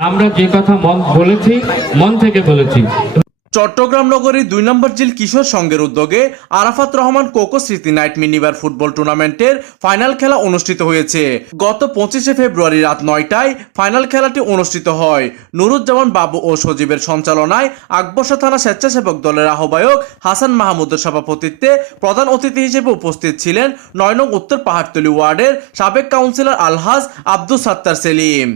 আমরা যে কথা মন বলেছি, মন থেকে বলেছি। চট্টগ্রাম নগরীর দুই নম্বর জিল কিশোর সংঘের উদ্যোগে আরাফাত রহমান কোকো স্মৃতি নাইট মিনিবার ফুটবল টুর্নামেন্টের ফাইনাল খেলা অনুষ্ঠিত হয়েছে। গত পঁচিশে ফেব্রুয়ারি রাত নয়টায় ফাইনাল খেলাটি অনুষ্ঠিত হয়। নুরুজ্জামান বাবু ও সজীবের সঞ্চালনায় আকবর্ষা থানা স্বেচ্ছাসেবক দলের আহ্বায়ক হাসান মাহমুদের সভাপতিত্বে প্রধান অতিথি হিসেবে উপস্থিত ছিলেন নয় নং উত্তর পাহাড়তলি ওয়ার্ডের সাবেক কাউন্সিলর আলহাজ আব্দুল সাত্তার সেলিম।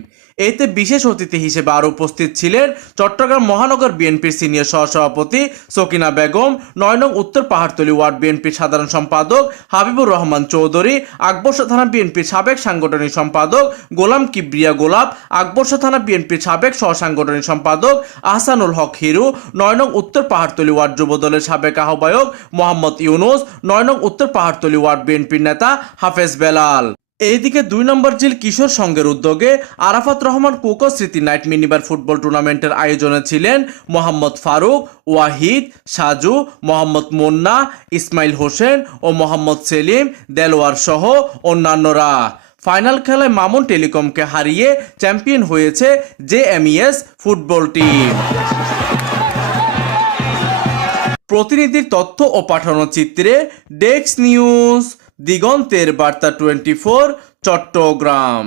এতে বিশেষ অতিথি হিসেবে আরও উপস্থিত ছিলেন চট্টগ্রাম মহানগর বিএনপির সিনিয়র সহসভাপতি সকিনা বেগম, নয় নং উত্তর পাহাড়তলী ওয়ার্ড বিএনপির সাধারণ সম্পাদক হাবিবুর রহমান চৌধুরী আকবর্ষা থানা বিএনপির সাবেক সাংগঠনিক সম্পাদক গোলাম কিবরিয়া গোলাপ আকবর্ষা থানা বিএনপির সাবেক সহসাংগঠনিক সম্পাদক আহসানুল হক হিরু নয়নং উত্তর পাহাড়তলী ওয়ার্ড যুবদলের সাবেক আহ্বায়ক মোহাম্মদ ইউনুস নয়নং উত্তর পাহাড়তলী ওয়ার্ড বিএনপির নেতা হাফেজ বেলাল। এইদিকে দুই নম্বর জিল কিশোর সংঘের উদ্যোগে আরাফাত রহমান কোকো স্মৃতি নাইট মিনিবার ফুটবল টুর্নামেন্টের আয়োজনে ছিলেন মোহাম্মদ ফারুক, ওয়াহিদ, সাজু, মোহাম্মদ মুন্না, ইসমাইল হোসেন ও মোহাম্মদ সেলিম দেলোয়ার সহ অন্যান্যরা। ফাইনাল খেলায় মামুন টেলিকমকে হারিয়ে চ্যাম্পিয়ন হয়েছে J M JMES football team. প্রতিনিধির তথ্য ও পাঠানো চিত্রে ডেস্ক নিউজ। দিগন্তের বার্তা টোয়েন্টি ফোর চট্টগ্রাম।